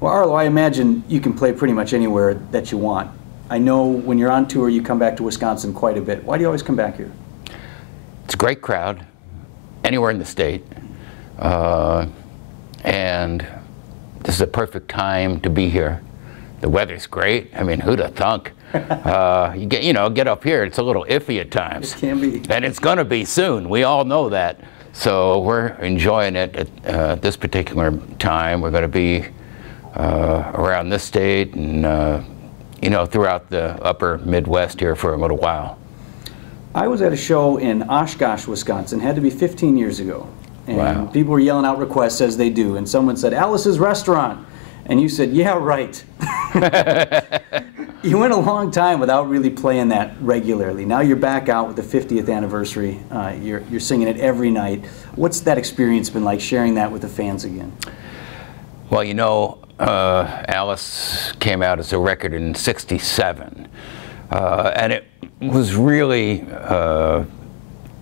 Well, Arlo, I imagine you can play pretty much anywhere that you want. I know when you're on tour, you come back to Wisconsin quite a bit. Why do you always come back here? It's a great crowd, anywhere in the state. And this is a perfect time to be here. The weather's great. I mean, who'd have thunk? Get up here, it's a little iffy at times. It can be. And it's going to be soon. We all know that. So we're enjoying it at this particular time. We're going to be around this state and, throughout the upper Midwest here for a little while. I was at a show in Oshkosh, Wisconsin. Had to be 15 years ago. And wow. People were yelling out requests as they do. And someone said, Alice's Restaurant. And you said, yeah, right. You went a long time without really playing that regularly. Now you're back out with the 50th anniversary. You're singing it every night. What's that experience been like, sharing that with the fans again? Well, Alice came out as a record in '67. And it was really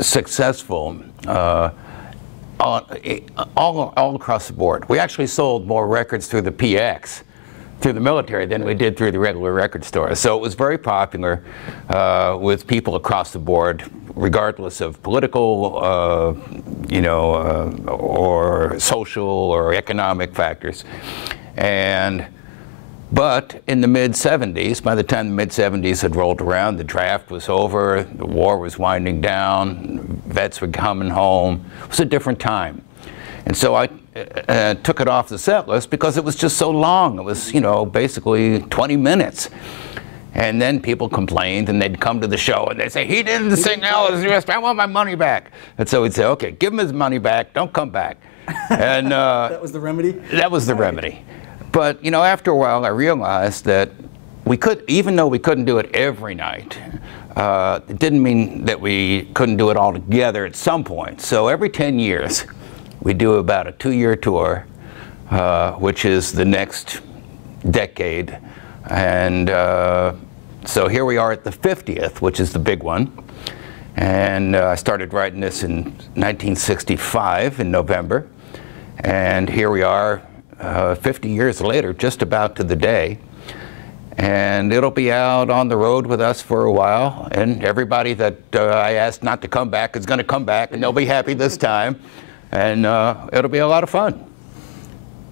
successful all across the board. We actually sold more records through the PX, through the military, than we did through the regular record stores. So it was very popular with people across the board, regardless of political, or social or economic factors. But in the mid-'70s, by the time the mid-'70s had rolled around, the draft was over, the war was winding down, vets were coming home. It was a different time. And so I took it off the set list because it was just so long. It was, basically 20 minutes. And then people complained, and they'd come to the show, and they'd say, he didn't sing Alice's Restaurant, I want my money back. And so we'd say, okay, give him his money back, don't come back. And that was the remedy? That was the remedy. But, after a while, I realized that we could, even though we couldn't do it every night, it didn't mean that we couldn't do it all together at some point. So every 10 years, we do about a 2-year tour, which is the next decade. And so here we are at the 50th, which is the big one. And I started writing this in 1965 in November. And here we are 50 years later, just about to the day. And it'll be out on the road with us for a while. And everybody that I asked not to come back is going to come back, and they'll be happy this time. And it'll be a lot of fun.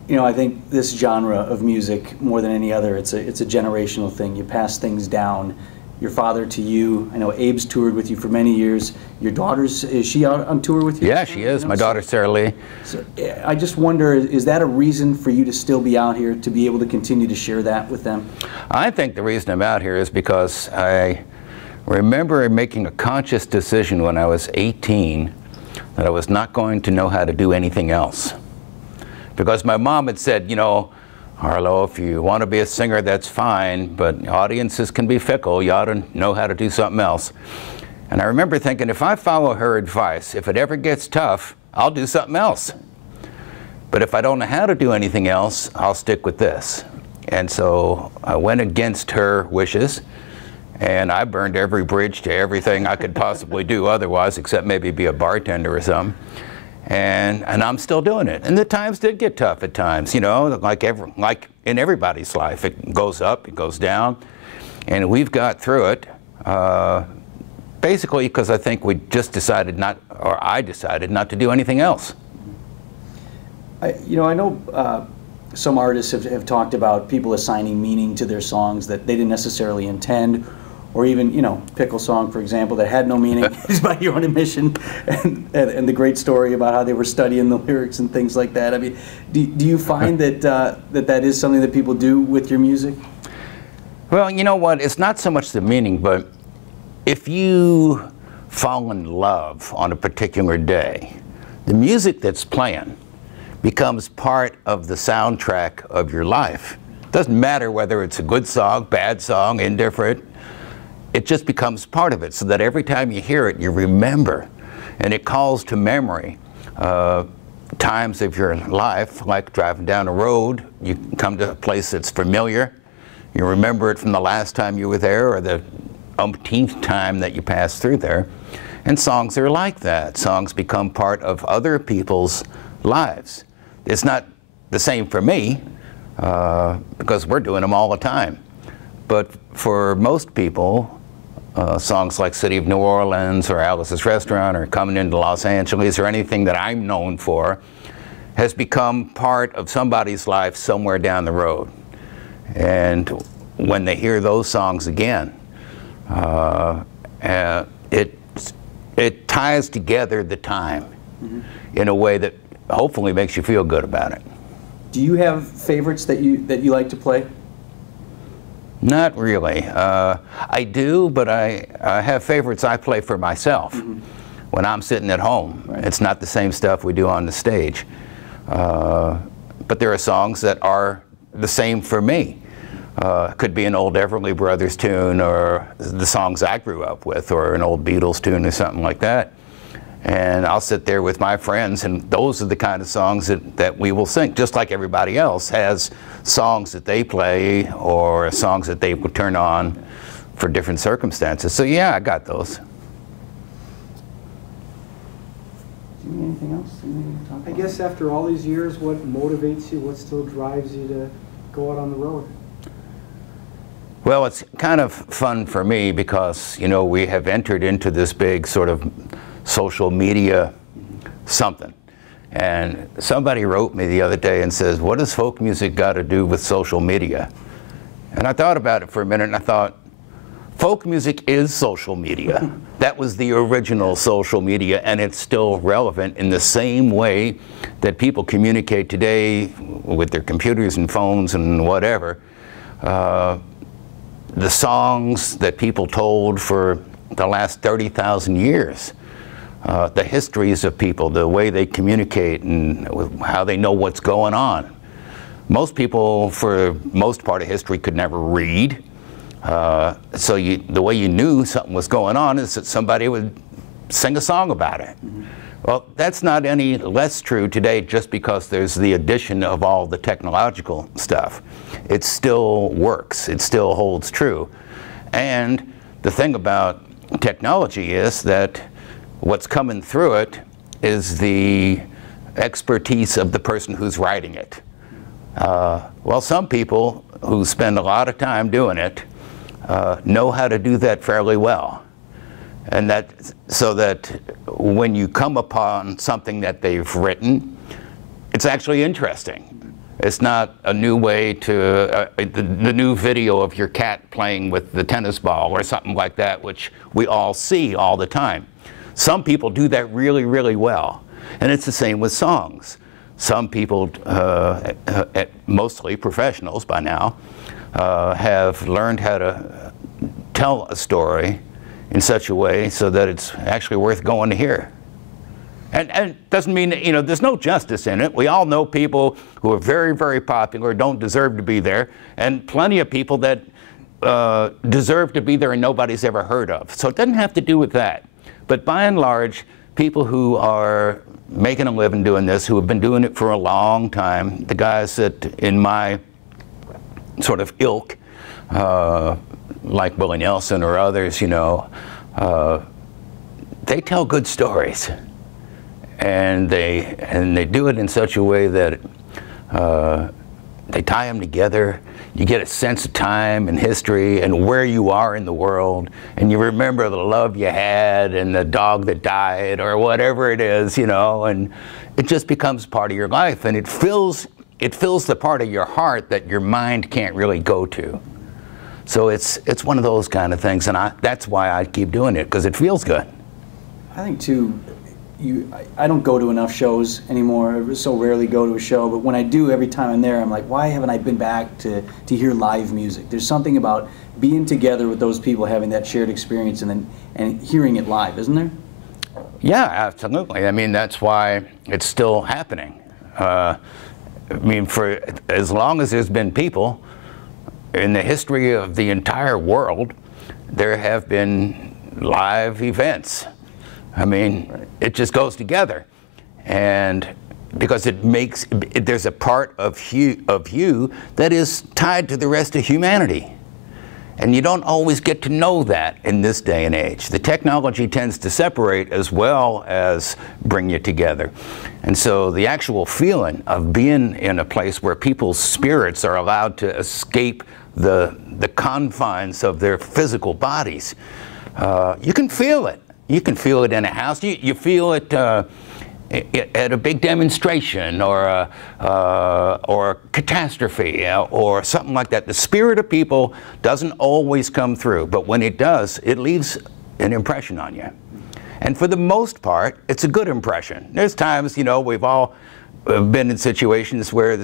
I think this genre of music, more than any other, it's a generational thing. You pass things down. Your father to you. I know Abe's toured with you for many years. Your daughter's, is she out on tour with you? Yeah, she is. My daughter, Sarah Lee. So I just wonder, is that a reason for you to still be out here, to be able to continue to share that with them? I think the reason I'm out here is because I remember making a conscious decision when I was 18 that I was not going to know how to do anything else. Because my mom had said, Arlo, if you want to be a singer, that's fine, but audiences can be fickle. You ought to know how to do something else. And I remember thinking, if I follow her advice, if it ever gets tough, I'll do something else. But if I don't know how to do anything else, I'll stick with this. And so I went against her wishes, and I burned every bridge to everything I could possibly do otherwise, except maybe be a bartender or something. And I'm still doing it. And the times did get tough at times, like in everybody's life. It goes up, it goes down. And we've got through it, basically because I think we just decided I decided not to do anything else. I know some artists have talked about people assigning meaning to their songs that they didn't necessarily intend, or even, Pickle Song, for example, that had no meaning, is by your own admission, and the great story about how they were studying the lyrics and things like that. I mean, do you find that that is something that people do with your music? Well, you know what? It's not so much the meaning, but if you fall in love on a particular day, the music that's playing becomes part of the soundtrack of your life. It doesn't matter whether it's a good song, bad song, indifferent. It just becomes part of it, so that every time you hear it, you remember. And it calls to memory times of your life, like driving down a road. You come to a place that's familiar. You remember it from the last time you were there, or the umpteenth time that you passed through there. And songs are like that. Songs become part of other people's lives. It's not the same for me, because we're doing them all the time. But for most people, songs like City of New Orleans or Alice's Restaurant or Coming into Los Angeles or anything that I'm known for has become part of somebody's life somewhere down the road. And when they hear those songs again, it ties together the time in a way that hopefully makes you feel good about it. Do you have favorites that you like to play? Not really. I do, but I have favorites I play for myself when I'm sitting at home. Right. It's not the same stuff we do on the stage. But there are songs that are the same for me. Could be an old Everly Brothers tune or the songs I grew up with, or an old Beatles tune or something like that. And I'll sit there with my friends, and those are the kind of songs that we will sing, just like everybody else has songs that they play or songs that they will turn on for different circumstances. So yeah, I got those. Anything else? I guess after all these years, what motivates you, what still drives you to go out on the road? Well, it's kind of fun for me because, you know, we have entered into this big sort of social media something. And somebody wrote me the other day and says, what does folk music got to do with social media? And I thought about it for a minute and I thought, folk music is social media. That was the original social media, and it's still relevant in the same way that people communicate today with their computers and phones and whatever. The songs that people told for the last 30,000 years, the histories of people, the way they communicate and how they know what's going on. Most people, for most part of history, could never read. So the way you knew something was going on is that somebody would sing a song about it. Well, that's not any less true today just because there's the addition of all the technological stuff. It still works. It still holds true. And the thing about technology is that what's coming through it is the expertise of the person who's writing it. Well, some people who spend a lot of time doing it know how to do that fairly well. And so that when you come upon something that they've written, it's actually interesting. It's not a new way to, the new video of your cat playing with the tennis ball or something like that, which we all see all the time. Some people do that really, really well. And it's the same with songs. Some people, mostly professionals by now, have learned how to tell a story in such a way so that it's actually worth going to hear. And it doesn't mean that, you know, there's no justice in it. We all know people who are very, very popular, don't deserve to be there, and plenty of people that deserve to be there and nobody's ever heard of. So it doesn't have to do with that. But by and large, people who are making a living doing this, who have been doing it for a long time, the guys that in my sort of ilk, like Willie Nelson or others, you know, they tell good stories, and they do it in such a way that they tie them together. You get a sense of time and history and where you are in the world, and you remember the love you had and the dog that died or whatever it is, you know, and it just becomes part of your life, and it fills the part of your heart that your mind can't really go to. So it's one of those kind of things, and that's why I keep doing it, because it feels good. I think too, I don't go to enough shows anymore. I so rarely go to a show, but when I do, every time I'm there, I'm like, why haven't I been back to hear live music? There's something about being together with those people, having that shared experience, and hearing it live, isn't there? Yeah, absolutely. I mean, that's why it's still happening. I mean, for as long as there's been people, in the history of the entire world, there have been live events. I mean, right. It just goes together. And because there's a part of you that is tied to the rest of humanity. And you don't always get to know that in this day and age. The technology tends to separate as well as bring you together. And so the actual feeling of being in a place where people's spirits are allowed to escape the confines of their physical bodies, you can feel it. You can feel it in a house. You feel it at a big demonstration or a catastrophe or something like that. The spirit of people doesn't always come through, but when it does, it leaves an impression on you. And for the most part, it's a good impression. There's times, you know, we've all been in situations where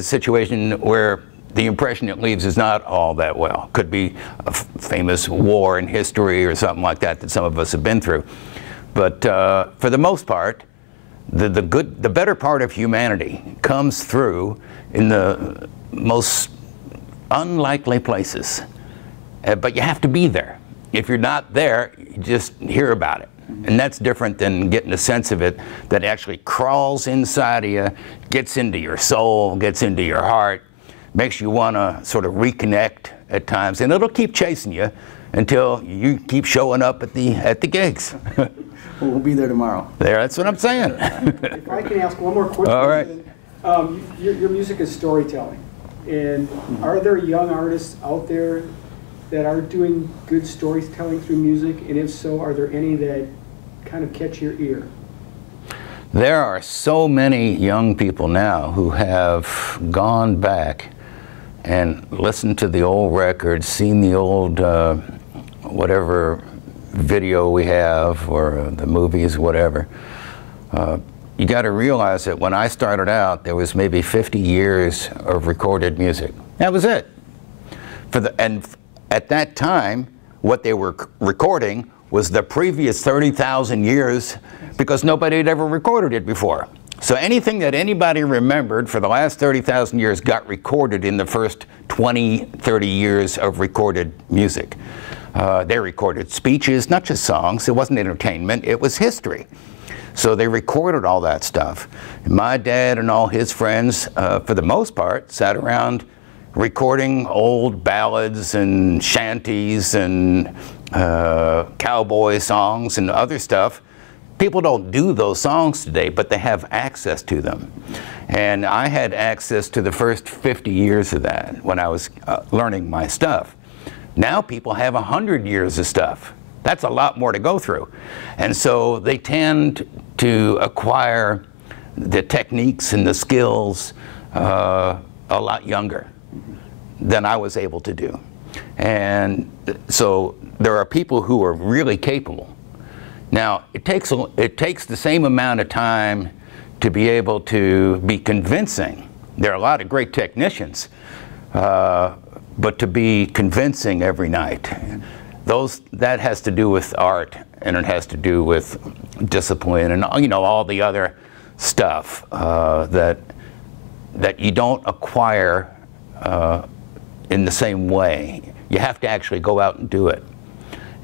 the impression it leaves is not all that well. Could be a famous war in history or something like that that some of us have been through. But for the most part, the better part of humanity comes through in the most unlikely places. But you have to be there. If you're not there, you just hear about it. And that's different than getting a sense of it that actually crawls inside of you, gets into your soul, gets into your heart, makes you want to sort of reconnect at times. And it'll keep chasing you until you keep showing up at the gigs. We'll be there tomorrow. That's what I'm saying. If I can ask one more question. All right. Your music is storytelling. And are there young artists out there that are doing good storytelling through music? And if so, are there any that kind of catch your ear? There are so many young people now who have gone back and listened to the old records, seen the old whatever video we have or the movies, whatever. You got to realize that when I started out, there was maybe 50 years of recorded music. That was it. And at that time, what they were recording was the previous 30,000 years because nobody had ever recorded it before. So anything that anybody remembered for the last 30,000 years got recorded in the first 20, 30 years of recorded music. They recorded speeches, not just songs. It wasn't entertainment, it was history. So they recorded all that stuff. And my dad and all his friends, for the most part, sat around recording old ballads and shanties and cowboy songs and other stuff. People don't do those songs today, but they have access to them. And I had access to the first 50 years of that when I was learning my stuff. Now people have 100 years of stuff. That's a lot more to go through. And so they tend to acquire the techniques and the skills a lot younger than I was able to do. And so there are people who are really capable. Now, it takes the same amount of time to be able to be convincing. There are a lot of great technicians, but to be convincing every night, that has to do with art, and it has to do with discipline, and you know, all the other stuff that you don't acquire in the same way. You have to actually go out and do it,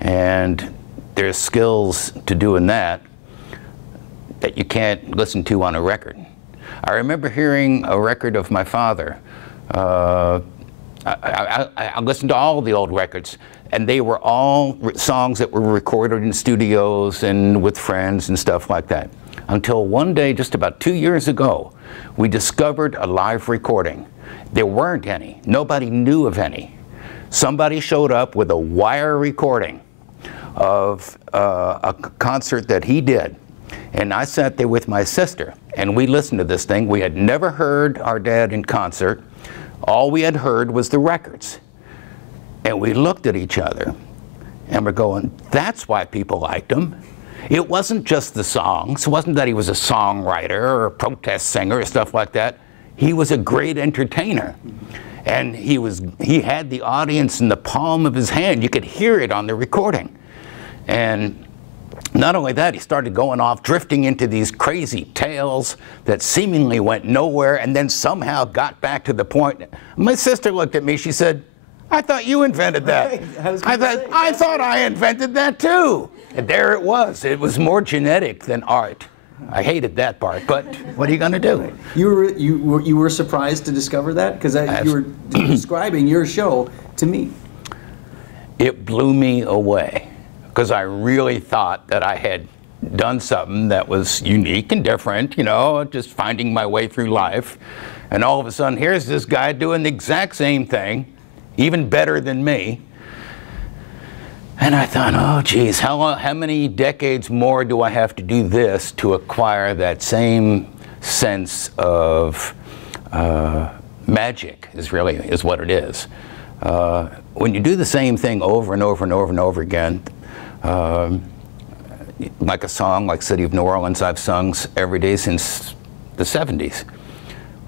and there's skills to doing that you can't listen to on a record. I remember hearing a record of my father. I listened to all the old records, and they were all songs that were recorded in studios and with friends and stuff like that. Until one day, just about 2 years ago, we discovered a live recording. There weren't any. Nobody knew of any. Somebody showed up with a wire recording of a concert that he did. And I sat there with my sister, and we listened to this thing. We had never heard our dad in concert. All we had heard was the records. And we looked at each other, and we're going, that's why people liked him. It wasn't just the songs. It wasn't that he was a songwriter or a protest singer or stuff like that. He was a great entertainer. And he had the audience in the palm of his hand. You could hear it on the recording. And not only that, he started going off, drifting into these crazy tales that seemingly went nowhere and then somehow got back to the point. My sister looked at me, she said, I thought you invented that. Right. I thought I invented that too. And there it was. It was more genetic than art. I hated that part, but what are you going to do? You were surprised to discover that? Because you were describing your show to me. it blew me away, because I really thought that I had done something that was unique and different, you know, just finding my way through life. And all of a sudden, here's this guy doing the exact same thing, even better than me. And I thought, oh, geez, how many decades more do I have to do this to acquire that same sense of magic, is what it is. When you do the same thing over and over and over and over again, like a song like City of New Orleans I've sung every day since the 70s.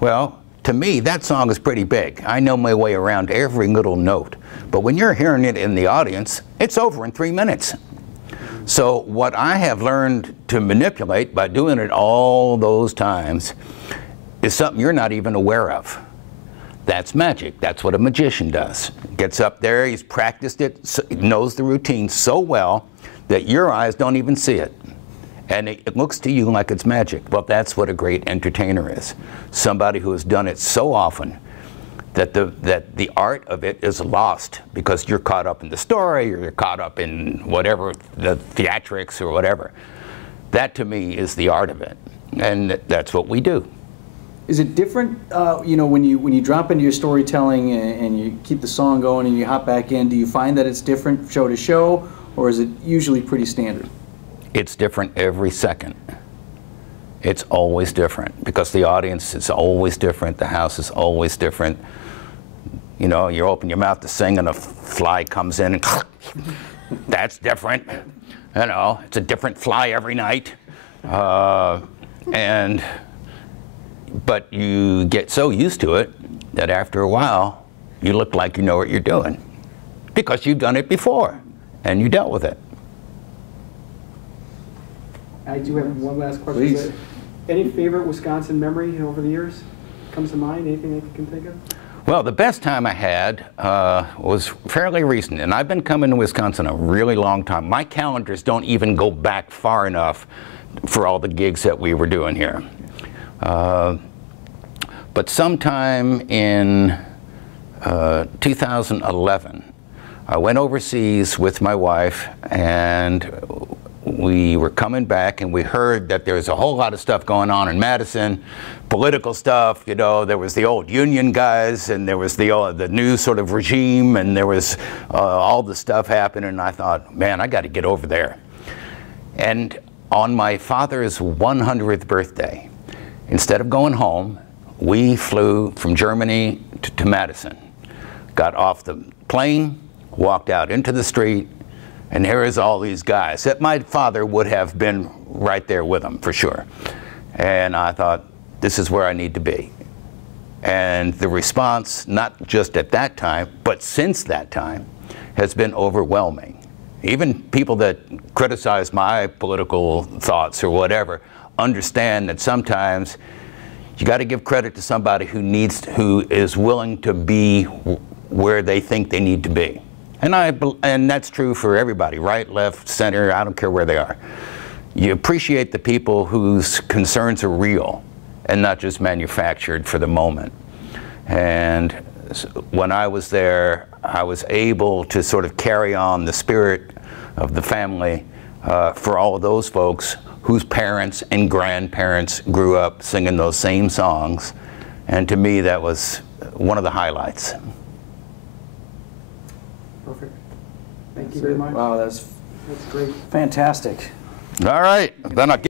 Well, to me, that song is pretty big. I know my way around every little note. But when you're hearing it in the audience, it's over in 3 minutes. So what I have learned to manipulate by doing it all those times is something you're not even aware of. That's magic. That's what a magician does. Gets up there, he's practiced it, knows the routine so well that your eyes don't even see it. And it looks to you like it's magic. Well, that's what a great entertainer is. Somebody who has done it so often that the art of it is lost because you're caught up in the story, or you're caught up in whatever, the theatrics or whatever. That to me is the art of it. And that's what we do. Is it different, you know, when you drop into your storytelling and you keep the song going and you hop back in, do you find that it's different show to show, or is it usually pretty standard? It's different every second. It's always different because the audience is always different. The house is always different. You know, you open your mouth to sing and a fly comes in and that's different. You know, it's a different fly every night. But you get so used to it that after a while, you look like you know what you're doing because you've done it before and you dealt with it. I do have one last question. Please. Any favorite Wisconsin memory over the years comes to mind? Anything that you can think of? Well, the best time I had was fairly recent, and I've been coming to Wisconsin a really long time. My calendars don't even go back far enough for all the gigs that we were doing here. But sometime in 2011, I went overseas with my wife, and we were coming back and we heard that there was a whole lot of stuff going on in Madison, political stuff, you know, there was the old union guys and there was the new sort of regime, and there was all the stuff happening, and I thought, man, I got to get over there. And on my father's 100th birthday, instead of going home, we flew from Germany to Madison, got off the plane, walked out into the street, and here is all these guys that my father would have been right there with them for sure. And I thought, this is where I need to be. And the response, not just at that time, but since that time, has been overwhelming. Even people that criticize my political thoughts or whatever understand that sometimes you got to give credit to somebody who is willing to be where they think they need to be. And that's true for everybody, right, left, center, I don't care where they are. You appreciate the people whose concerns are real and not just manufactured for the moment. And when I was there, I was able to sort of carry on the spirit of the family for all of those folks whose parents and grandparents grew up singing those same songs. And to me, that was one of the highlights. Perfect. Thank you very much. Wow, that's great. Fantastic. All right, then I'll